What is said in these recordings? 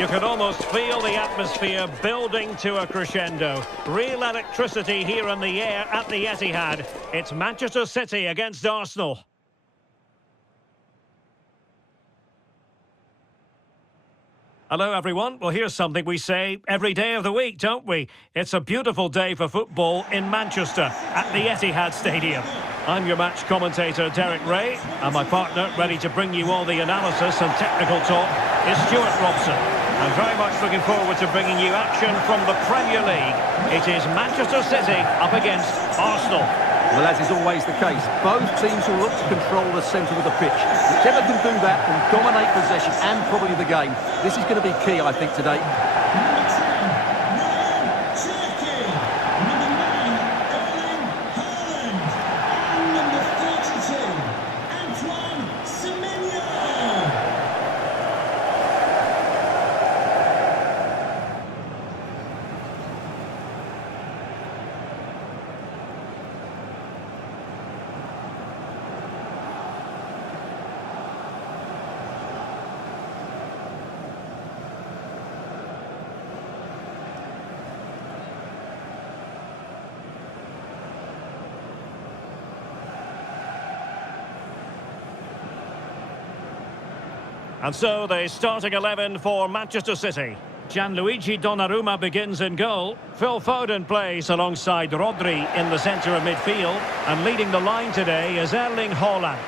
You can almost feel the atmosphere building to a crescendo. Real electricity here in the air at the Etihad. It's Manchester City against Arsenal. Hello everyone. Well, here's something we say every day of the week, don't we? It's a beautiful day for football in Manchester at the Etihad Stadium. I'm your match commentator Derek Ray, and my partner ready to bring you all the analysis and technical talk is Stuart Robson. I'm very much looking forward to bringing you action from the Premier League. It is Manchester City up against Arsenal. Well, as is always the case, both teams will look to control the centre of the pitch. Whichever can do that can dominate possession and probably the game. This is going to be key, I think, today. Cherki, number 9, Haaland, and number 32, Semenyo. And so the starting 11 for Manchester City. Gianluigi Donnarumma begins in goal. Phil Foden plays alongside Rodri in the centre of midfield. And leading the line today is Erling Haaland.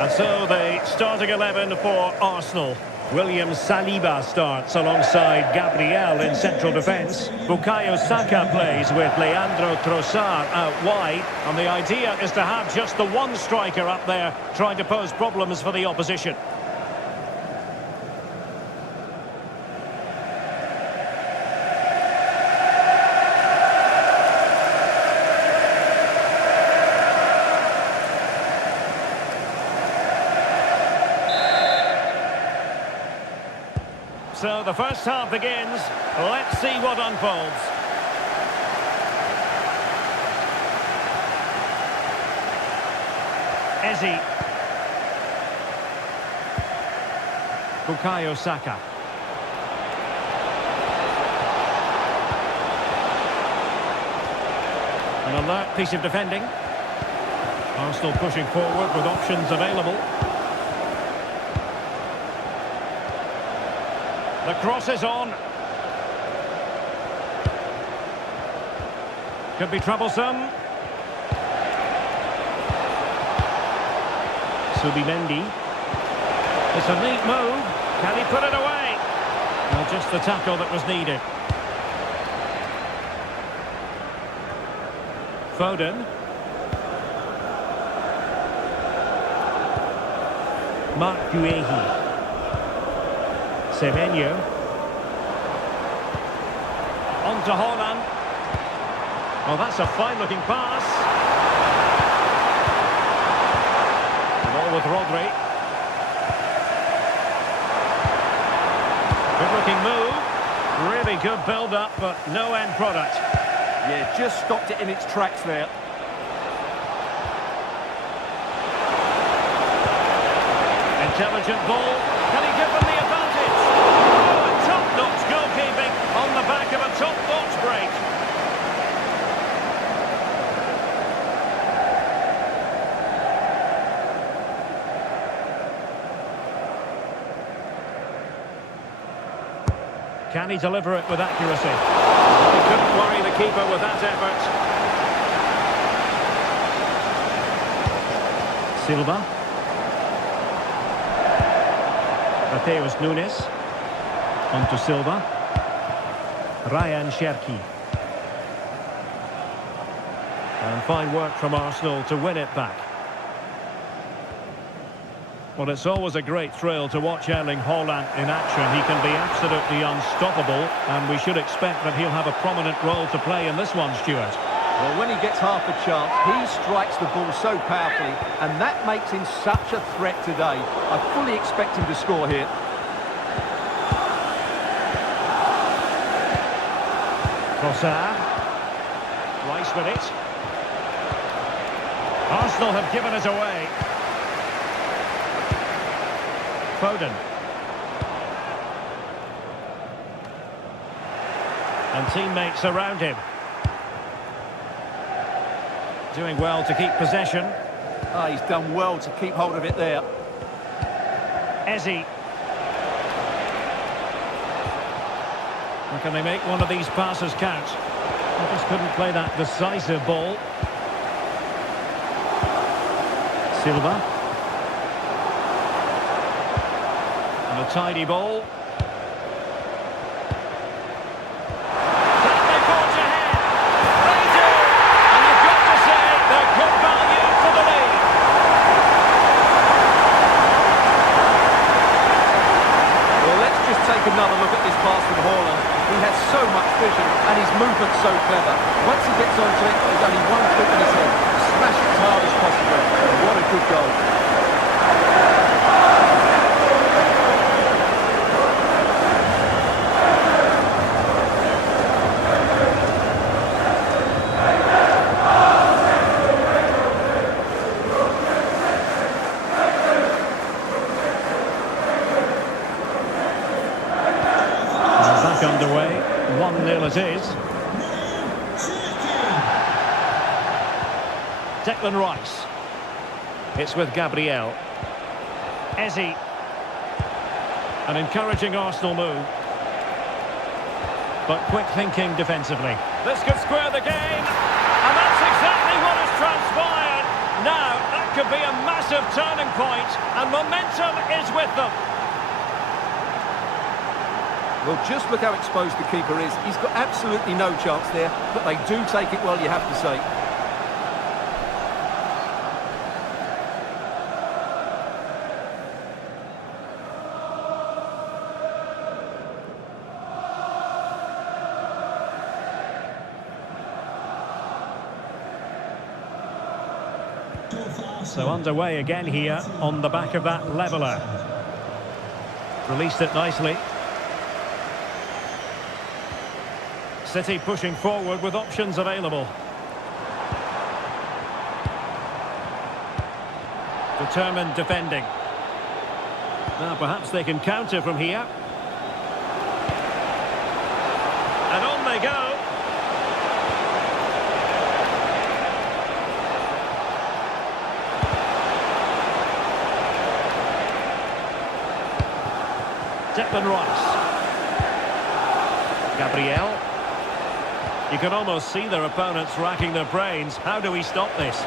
And so the starting 11 for Arsenal. William Saliba starts alongside Gabriel in central defence. Bukayo Saka plays with Leandro Trossard out wide. And the idea is to have just the one striker up there trying to pose problems for the opposition. So the first half begins. Let's see what unfolds. Eze. Bukayo Saka. An alert piece of defending. Arsenal pushing forward with options available. The cross is on. Could be troublesome. Subimendi. It's a neat move. Can he put it away? Well, just the tackle that was needed. Foden. Mark Guehi. Semenyo. On to Haaland. Oh, that's a fine-looking pass. Ball with Rodri. Good-looking move. Really good build-up, but no end product. Yeah, just stopped it in its tracks there. Intelligent ball. Can he give them the advantage? Oh, top-notch goalkeeping on the back of a top-notch break. Can he deliver it with accuracy? He couldn't worry the keeper with that effort. Silva. Mateus Nunes. On to Silva. Ryan Cherki. And fine work from Arsenal to win it back. Well, it's always a great thrill to watch Erling Haaland in action. He can be absolutely unstoppable, and we should expect that he'll have a prominent role to play in this one, Stuart. Well, when he gets half a chance, he strikes the ball so powerfully, and that makes him such a threat today. I fully expect him to score here. Trossard. Rice with it. Arsenal have given it away. Foden. And teammates around him. Doing well to keep possession. Oh, he's done well to keep hold of it there. Eze. And can they make one of these passes count? They just couldn't play that decisive ball. Silva. And a tidy ball. Can they forge ahead? They do! And you've got to say they're good value for the lead. Well, let's just take another look at this pass from Haaland. He has so much vision and his movement's so clever. Once he gets onto it, there's only one click in his head. Smash it as hard as possible. What a good goal. Back underway, 1-0 it is. Declan Rice. It's with Gabriel. Eze. An encouraging Arsenal move. But quick thinking defensively. This could square the game. And that's exactly what has transpired. Now, that could be a massive turning point. And momentum is with them. Well, just look how exposed the keeper is. He's got absolutely no chance there, but they do take it well, you have to say. So underway again here on the back of that leveller. Released it nicely. City pushing forward with options available. Determined defending. Now perhaps they can counter from here. And on they go. Declan Rice. Gabriel. You can almost see their opponents racking their brains. How do we stop this?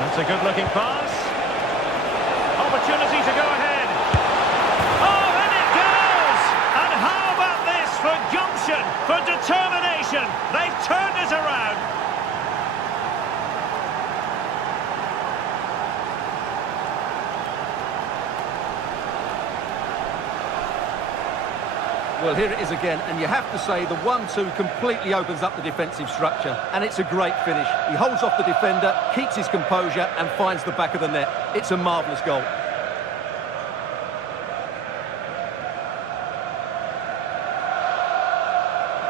That's a good-looking pass. Opportunity to go ahead. Oh, and it goes! And how about this for gumption, for determination? They've turned it around. Well, here it is again, and you have to say the 1-2 completely opens up the defensive structure, and it's a great finish. He holds off the defender, keeps his composure, and finds the back of the net. It's a marvellous goal.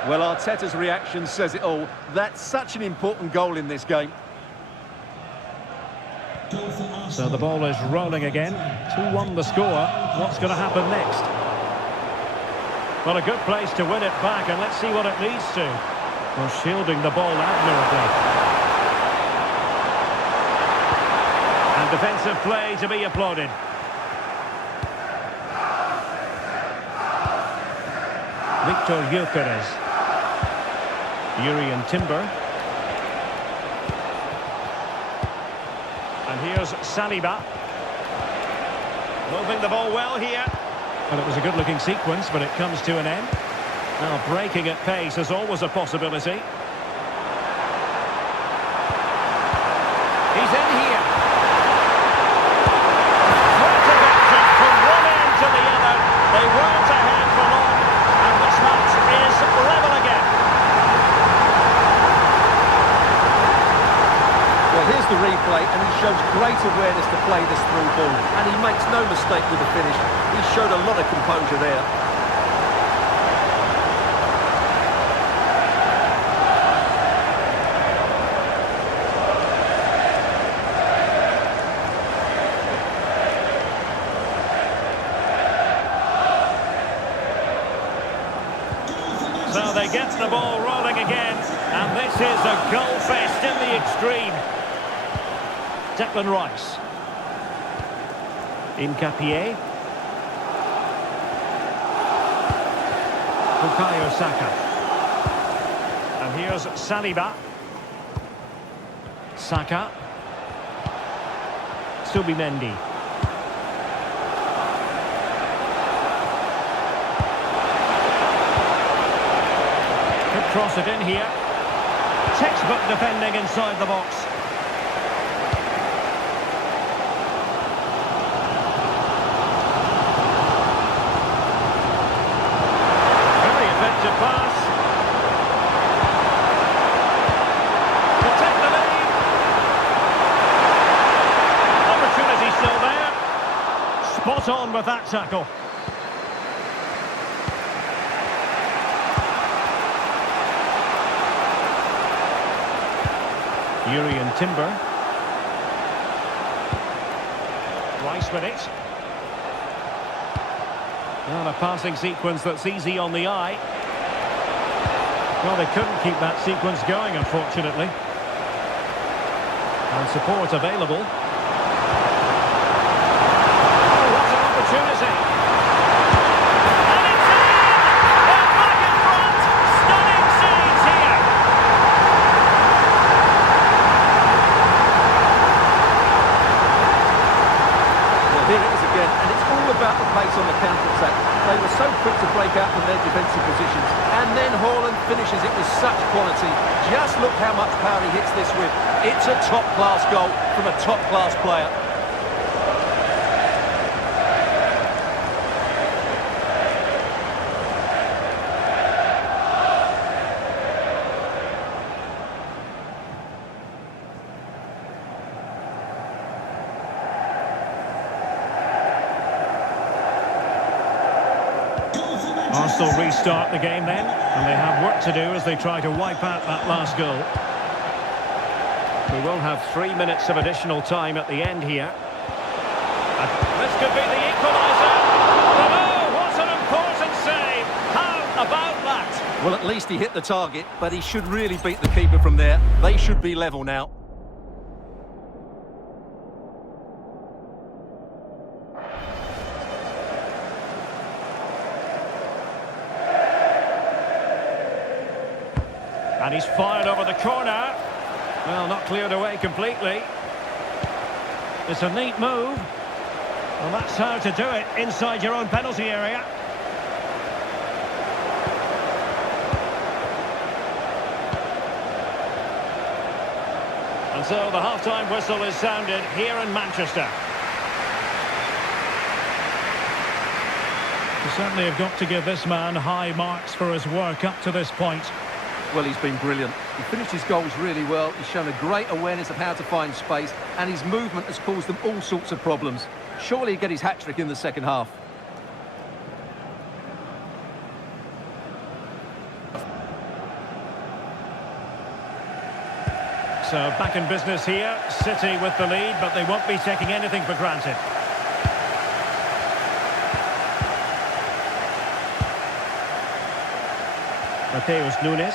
Well, Arteta's reaction says it all. That's such an important goal in this game. So the ball is rolling again. 2-1 the score. What's going to happen next? Well, a good place to win it back, and let's see what it leads to. Well, shielding the ball admirably. And defensive play to be applauded. Victor Gyokeres. Yuri and Timber. And here's Saliba. Moving the ball well here. Well, it was a good-looking sequence, but it comes to an end. Now, breaking at pace is always a possibility. He's in here. Frantic action from one end to the other. They weren't ahead for long, and this match is level again. Well, here's the replay, and he shows great awareness to play this through ball, and he makes no mistake with the finish. He showed a lot of composure there. they get the ball rolling again. And this is a goal fest in the extreme. Declan Rice. Incapié. Bukayo Saka. And here's Saliba. Saka. Subimendi. Could cross it in here. Textbook defending inside the box. Very effective pass. To take the lead. Opportunity still there. Spot on with that tackle. Urian Timber. Rice with it. Well, a passing sequence that's easy on the eye. Well, they couldn't keep that sequence going, unfortunately. And support available. Oh, what an opportunity! And it's in! They're back in front! Stunning scenes here! Here it is again, and it's all about the pace on the counter-attack. They were so quick to break out from their defensive positions, and then Haaland finishes it with such quality. Just look how much power he hits this with. It's a top-class goal from a top-class player. Arsenal restart the game then, and they have work to do as they try to wipe out that last goal. We will have 3 minutes of additional time at the end here. And this could be the equaliser. But oh, what an important save! How about that? Well, at least he hit the target, but he should really beat the keeper from there. They should be level now. And he's fired over the corner. Well, not cleared away completely. It's a neat move. Well, that's how to do it inside your own penalty area. And so the half-time whistle is sounded here in Manchester. You certainly have got to give this man high marks for his work up to this point. Well, he's been brilliant. He finished his goals really well. He's shown a great awareness of how to find space, and his movement has caused them all sorts of problems. Surely he'll get his hat-trick in the second half. So back in business here. City with the lead, but they won't be taking anything for granted. Mateus Nunes.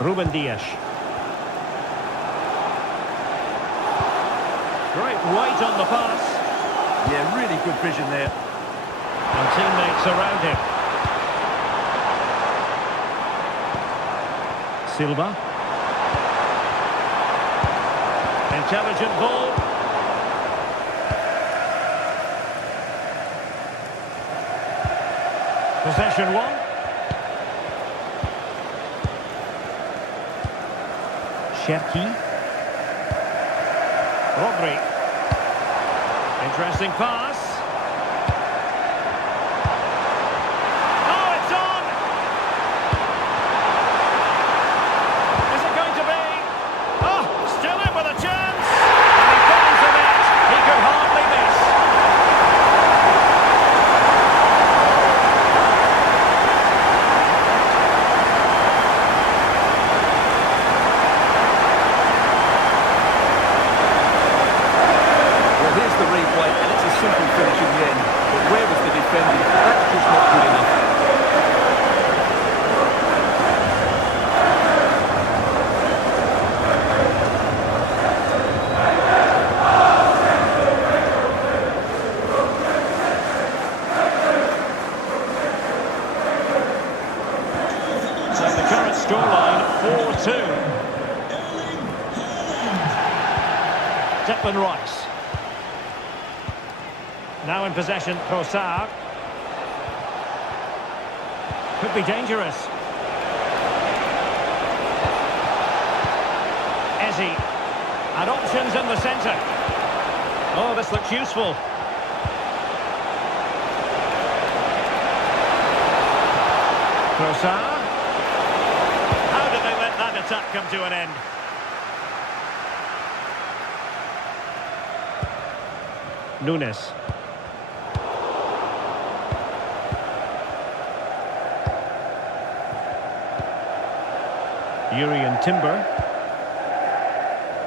Ruben Dias. Great weight on the pass. Yeah, really good vision there. And teammates around him. Silva. Intelligent ball. Possession one. Cherki. Rodri. Interesting pass. Oh, it's on! Is it going to be? Oh, still in with a chance! And he finds the net. He could hardly miss. Well, here's the replay, and it's a simple 2. Erling Haaland. Declan Rice. Now in possession, Trossard. Could be dangerous. Eze. And options in the centre. Oh, this looks useful. Trossard. How did they let that attack come to an end? Nunes. Urian Timber.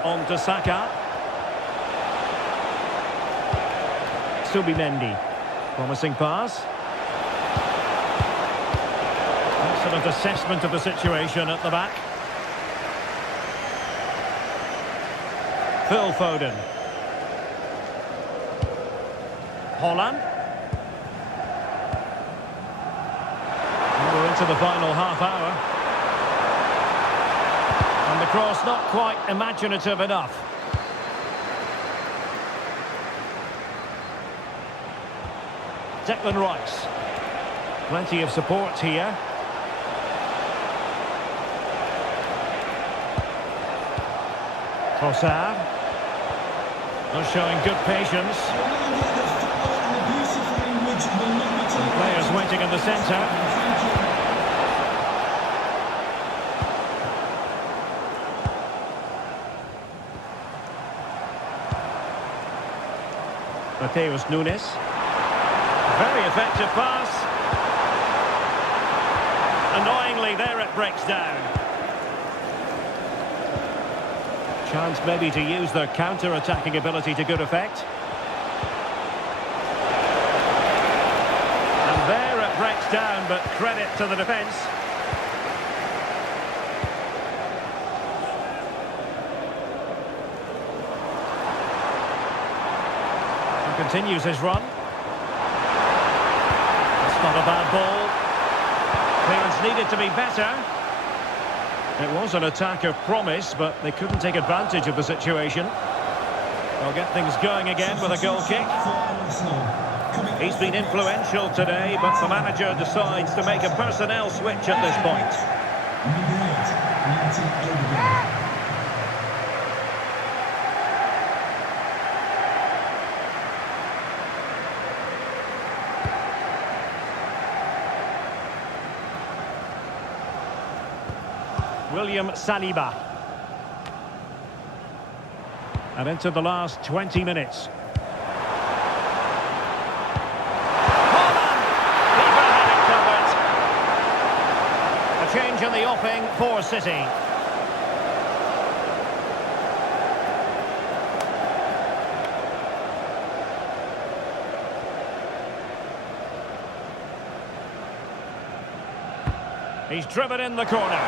On to Saka. Subimendi. Promising pass. Excellent assessment of the situation at the back. Phil Foden. Haaland. And we're into the final half hour. And the cross not quite imaginative enough. Declan Rice. Plenty of support here. Trossard. Not showing good patience. And players waiting in the centre. Mateus Nunes. Very effective pass. Annoyingly, there it breaks down. Chance maybe to use their counter-attacking ability to good effect. And there it breaks down, but credit to the defence. And continues his run. That's not a bad ball. Clearance needed to be better. It was an attack of promise, but they couldn't take advantage of the situation. They'll get things going again with a goal kick. He's been influential today, but the manager decides to make a personnel switch at this point. William Saliba. And into the last 20 minutes. Haaland! Keeper had it covered. A change in the offing for City. He's driven in the corner.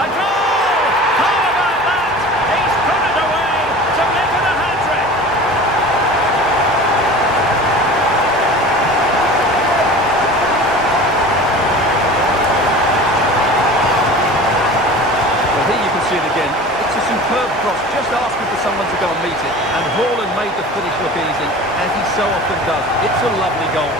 A goal! How about that? He's put it away to make it a hat-trick. Well, here you can see it again. It's a superb cross, just asking for someone to go and meet it. And Haaland made the finish look easy, as he so often does. It's a lovely goal.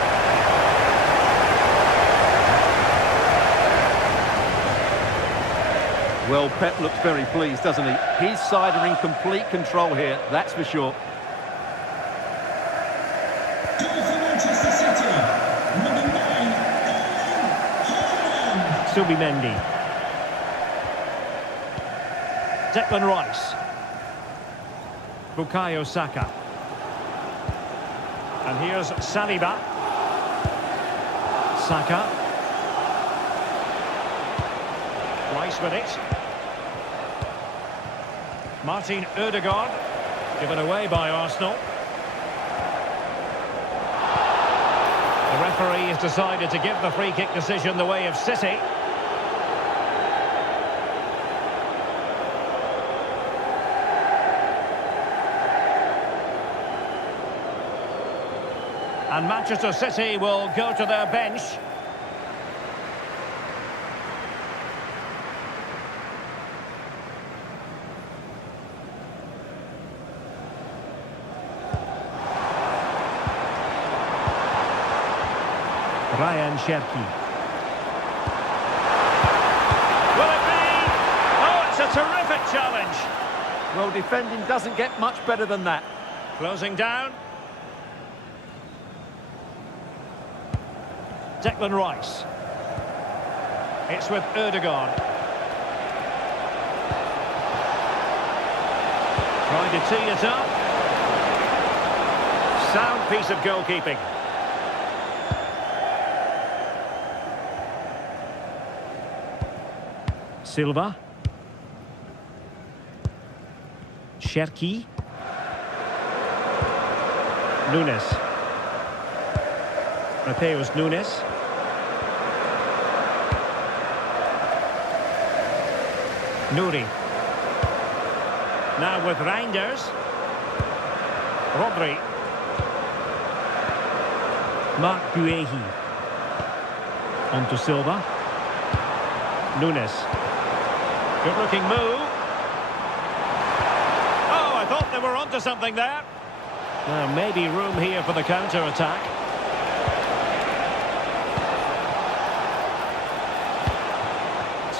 Well, Pep looks very pleased, doesn't he? His side are in complete control here, that's for sure. Goal for Manchester City. Number 9, Erling Haaland. Subimendi. Declan Rice. Bukayo Saka. And here's Saliba. Saka. Rice with it. Martin Odegaard, given away by Arsenal. The referee has decided to give the free kick decision the way of City. And Manchester City will go to their bench. Cherki. Will it be? Oh, it's a terrific challenge. Well, defending doesn't get much better than that. Closing down. Declan Rice. It's with Odegaard. Trying to tee it up. Sound piece of goalkeeping. Silva. Cherki. Nunes. Mateus Nunes. Nuri. Now with Reinders. Rodri. Mark Guehi. On to Silva. Nunes. Good looking move. Oh, I thought they were onto something there. Well, maybe room here for the counter-attack.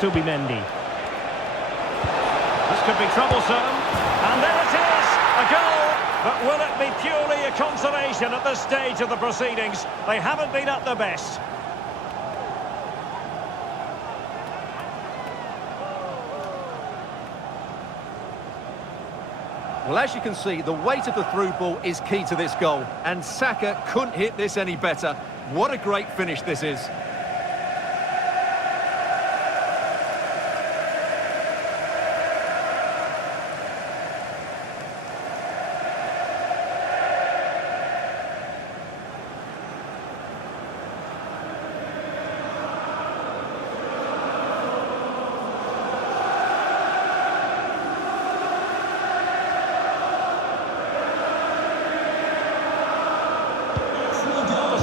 Subimendi. This could be troublesome. And there it is! A goal! But will it be purely a consolation at this stage of the proceedings? They haven't been at their best. Well, as you can see, the weight of the through ball is key to this goal. And Saka couldn't hit this any better. What a great finish this is.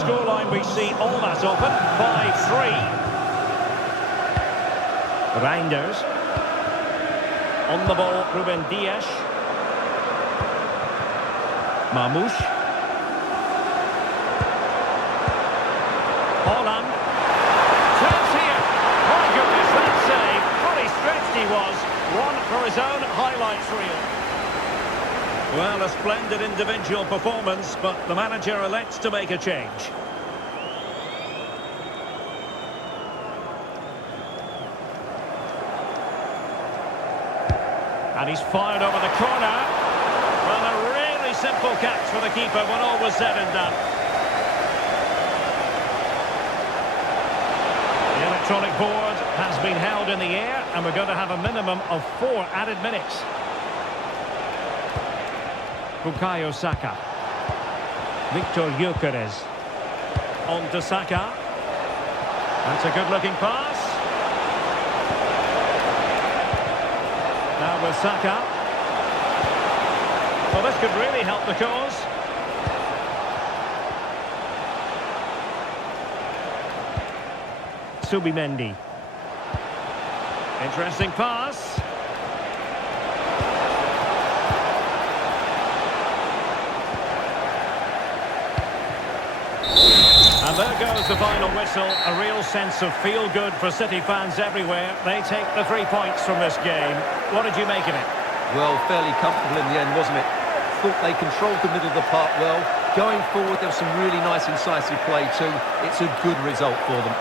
Scoreline we see all that often, 5-3. Reinders. On the ball, Ruben Dias. Mamouche. Haaland. Chance here. My goodness, that save. Fully stretched he was. One for his own highlights reel. Well, a splendid individual performance, but the manager elects to make a change. And he's fired over the corner. Well, a really simple catch for the keeper when all was said and done. The electronic board has been held in the air, and we're going to have a minimum of 4 added minutes. Bukayo Saka. Victor Gyokeres. On to Saka. That's a good-looking pass. Now with Saka. Well, this could really help the cause. Subimendi. Interesting pass. And there goes the final whistle. A real sense of feel-good for City fans everywhere. They take the 3 points from this game. What did you make of it? Well, fairly comfortable in the end, wasn't it? Thought they controlled the middle of the park well. Going forward, there was some really nice incisive play too. It's a good result for them.